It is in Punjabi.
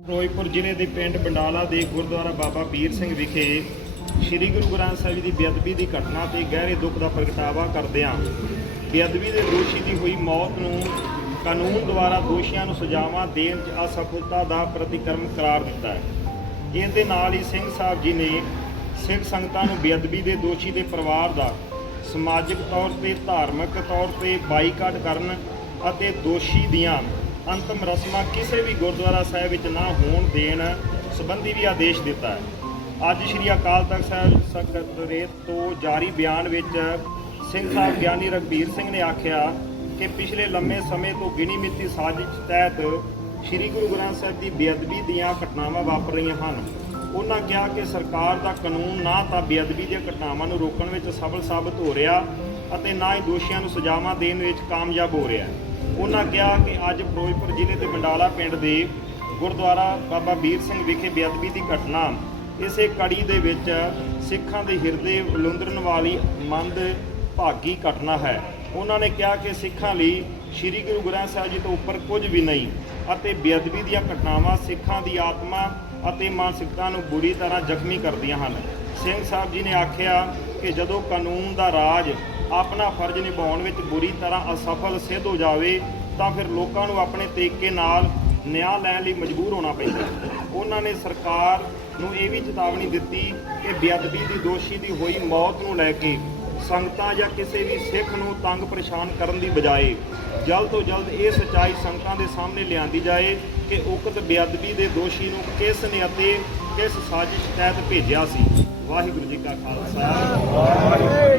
ਫਿਰੋਜ਼ਪੁਰ ਜ਼ਿਲ੍ਹੇ ਦੇ ਪਿੰਡ ਬੰਡਾਲਾ ਦੇ ਗੁਰਦੁਆਰਾ ਬਾਬਾ ਵੀਰ ਸਿੰਘ ਵਿਖੇ ਸ੍ਰੀ ਗੁਰੂ ਗ੍ਰੰਥ ਸਾਹਿਬ ਜੀ ਦੀ ਬੇਅਦਬੀ ਦੀ ਘਟਨਾ ਤੇ ਗਹਿਰੇ ਦੁੱਖ ਦਾ ਪ੍ਰਗਟਾਵਾ ਕਰਦਿਆਂ ਬੇਅਦਬੀ ਦੇ ਦੋਸ਼ੀ ਦੀ ਹੋਈ ਮੌਤ ਨੂੰ ਕਾਨੂੰਨ ਦੁਆਰਾ ਦੋਸ਼ੀਆਂ ਨੂੰ ਸਜ਼ਾਵਾਂ ਦੇਣ 'ਚ ਅਸਫਲਤਾ ਦਾ ਪ੍ਰਤੀਕਰਮ ਕਰਾਰ ਦਿੱਤਾ ਹੈ। ਇਸ ਦੇ ਨਾਲ ਹੀ ਸਿੰਘ ਸਾਹਿਬ ਜੀ ਨੇ ਸਿੱਖ ਸੰਗਤਾਂ ਨੂੰ ਬੇਅਦਬੀ ਦੇ ਦੋਸ਼ੀ ਦੇ ਪਰਿਵਾਰ ਦਾ ਸਮਾਜਿਕ ਤੌਰ ਤੇ, ਧਾਰਮਿਕ ਤੌਰ ਤੇ ਬਾਈਕਾਟ ਕਰਨ ਅਤੇ ਦੋਸ਼ੀ ਦੀਆਂ ਅੰਤਮ ਰਸਮਾਂ ਕਿਸੇ ਵੀ ਗੁਰਦੁਆਰਾ ਸਾਹਿਬ ਵਿੱਚ ਨਾ ਹੋਣ ਦੇਣ ਸੰਬੰਧੀ ਵੀ ਆਦੇਸ਼ ਦਿੱਤਾ ਹੈ। ਅੱਜ ਸ੍ਰੀ ਅਕਾਲ ਤਖਤ ਸਾਹਿਬ ਸਕੱਤਰੇਤ ਤੋਂ ਜਾਰੀ ਬਿਆਨ ਵਿੱਚ ਸਿੰਘ ਸਾਹਿਬ ਗਿਆਨੀ ਰਘਬੀਰ ਸਿੰਘ ਨੇ ਆਖਿਆ ਕਿ ਪਿਛਲੇ ਲੰਮੇ ਸਮੇਂ ਤੋਂ ਗਿਣੀ ਮਿੱਤੀ ਸਾਜ਼ਿਸ਼ ਤਹਿਤ ਸ੍ਰੀ ਗੁਰੂ ਗ੍ਰੰਥ ਸਾਹਿਬ ਦੀ ਬੇਅਦਬੀ ਦੀਆਂ ਘਟਨਾਵਾਂ ਵਾਪਰ ਰਹੀਆਂ ਹਨ। ਉਹਨਾਂ ਕਿਹਾ ਕਿ ਸਰਕਾਰ ਦਾ ਕਾਨੂੰਨ ਨਾ ਤਾਂ ਬੇਅਦਬੀ ਦੀਆਂ ਘਟਨਾਵਾਂ ਨੂੰ ਰੋਕਣ ਵਿੱਚ ਸਫਲ ਸਾਬਤ ਹੋ ਰਿਹਾ ਅਤੇ ਨਾ ਹੀ ਦੋਸ਼ੀਆਂ ਨੂੰ ਸਜ਼ਾਵਾਂ ਦੇਣ ਵਿੱਚ ਕਾਮਯਾਬ ਹੋ ਰਿਹਾ ਉਹਨਾਂ ਕਿਹਾ ਕਿ ਅੱਜ ਫਿਰੋਜ਼ਪੁਰ ਜ਼ਿਲ੍ਹੇ ਦੇ ਬੰਡਾਲਾ ਪਿੰਡ ਦੇ ਗੁਰਦੁਆਰਾ ਬਾਬਾ ਵੀਰ ਸਿੰਘ ਵਿਖੇ ਬੇਅਦਬੀ ਦੀ ਘਟਨਾ। ਇਸੇ ਕੜੀ ਦੇ ਵਿੱਚ ਸਿੱਖਾਂ ਦੇ ਹਿਰਦੇ ਉਲੰਦਰਨ ਵਾਲੀ ਮੰਦ ਭਾਗੀ ਘਟਨਾ ਹੈ। ਉਹਨਾਂ ਨੇ ਕਿਹਾ ਕਿ ਸਿੱਖਾਂ ਲਈ ਸ੍ਰੀ ਗੁਰੂ ਗ੍ਰੰਥ ਸਾਹਿਬ ਜੀ ਤੋਂ ਉੱਪਰ ਕੁਝ ਵੀ ਨਹੀਂ ਅਤੇ ਬੇਅਦਬੀ ਦੀਆਂ ਘਟਨਾਵਾਂ ਸਿੱਖਾਂ ਦੀ ਆਤਮਾ ਅਤੇ ਮਾਨਸਿਕਤਾ ਨੂੰ ਬੁਰੀ ਤਰ੍ਹਾਂ ਜ਼ਖਮੀ ਕਰਦੀਆਂ ਹਨ। ਸਿੰਘ ਸਾਹਿਬ ਜੀ ਨੇ ਆਖਿਆ ਕਿ ਜਦੋਂ ਕਾਨੂੰਨ ਦਾ ਰਾਜ ਆਪਣਾ ਫਰਜ਼ ਨਿਭਾਉਣ ਵਿੱਚ ਬੁਰੀ ਤਰ੍ਹਾਂ ਅਸਫਲ ਸਿੱਧ ਹੋ ਜਾਵੇ, ਤਾਂ ਫਿਰ ਲੋਕਾਂ ਨੂੰ ਆਪਣੇ ਤਰੀਕੇ ਨਾਲ ਨਿਆਂ ਲੈਣ ਲਈ ਮਜਬੂਰ ਹੋਣਾ ਪੈਂਦਾ ਉਹਨਾਂ ਨੇ ਸਰਕਾਰ ਨੂੰ ਇਹ ਵੀ ਚੇਤਾਵਨੀ ਦਿੱਤੀ ਕਿ ਬੇਅਦਬੀ ਦੀ ਦੋਸ਼ੀ ਦੀ ਹੋਈ ਮੌਤ ਨੂੰ ਲੈ ਕੇ ਸੰਗਤਾਂ ਜਾਂ ਕਿਸੇ ਵੀ ਸਿੱਖ ਨੂੰ ਤੰਗ ਪਰੇਸ਼ਾਨ ਕਰਨ ਦੀ ਬਜਾਏ ਜਲਦ ਤੋਂ ਜਲਦ ਇਹ ਸੱਚਾਈ ਸੰਗਤਾਂ ਦੇ ਸਾਹਮਣੇ ਲਿਆਂਦੀ ਜਾਏ ਕਿ ਉਕਤ ਬੇਅਦਬੀ ਦੇ ਦੋਸ਼ੀ ਨੂੰ ਕਿਸ ਨੇ ਅਤੇ ਕਿਸ ਸਾਜ਼ਿਸ਼ ਤਹਿਤ ਭੇਜਿਆ ਸੀ। ਵਾਹਿਗੁਰੂ ਜੀ ਕਾ ਖਾਲਸਾ। ਵਾਹਿਗੁਰੂ